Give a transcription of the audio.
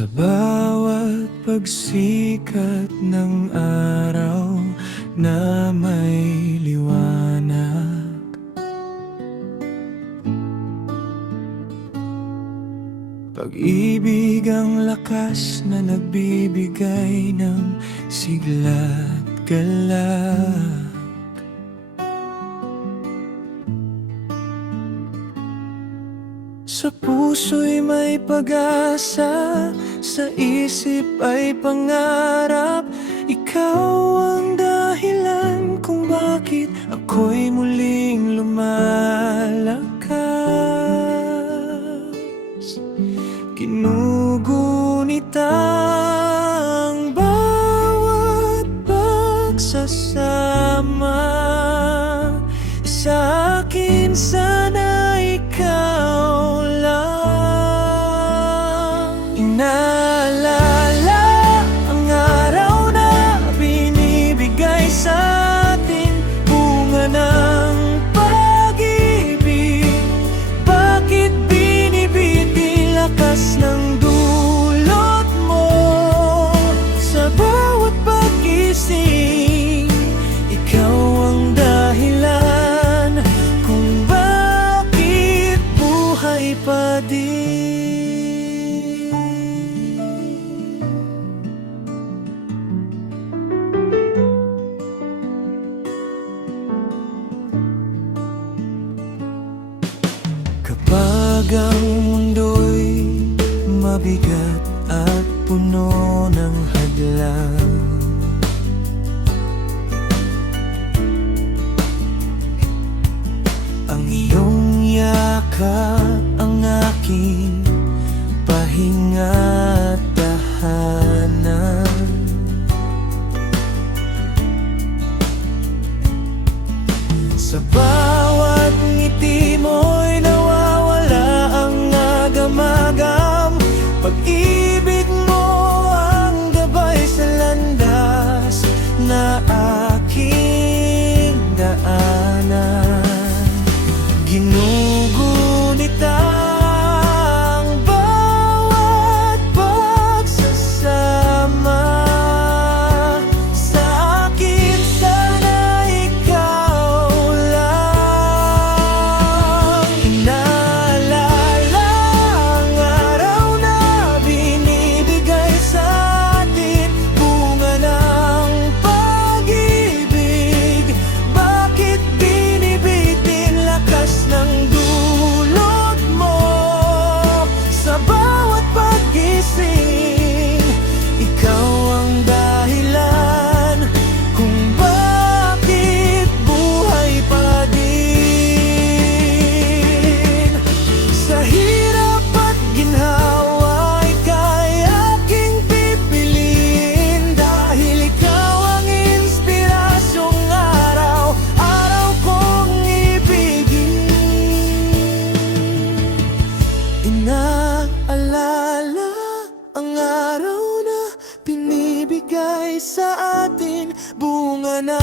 Sa bawat pagsikat ng araw na may liwanag, pag-ibig ang lakas na nagbibigay ng sigla't galak. Sa puso'y may pag-asa, sa isip ay pangarap. Ikaw ang dahilan kung bakit ako'y muling lumalakas. Ginugunit ang bawat pagsasama. Sa akin sana ikaw lang. Inaalala ang araw na binibigay sa atin bunga ng pag-ibig. Bakit binibiti lakas ng dulot mo? Sa bawat pag-ising, ikaw ang dahilan kung bakit buhay pa din. Kapag ang mundo'y mabigat at puno ng hadlang, ang iyong yakap ang aking pahinga at tahanan. Sa bawat ngiti mo'y nawawala ang agam-agam. Pag-ibig mo ang gabay sa landas na aking daanan. Ginugunit ang bawat pagsasama. Sa akin sana ikaw lang. Inaalala ang araw na binibigay sa atin bunga ng pag-ibig. Bakit binibitin lakas ng dulot mo? Sa bawat pag-gising, ikaw ang dahilan kung bakit buhay pa din. Sa hirap at ginhawa, ika'y aking pipiliin. Dahil ikaw ang inspirasyong araw-araw kong ibigin. Inaalala ang araw na binibigay sa atin bunga ng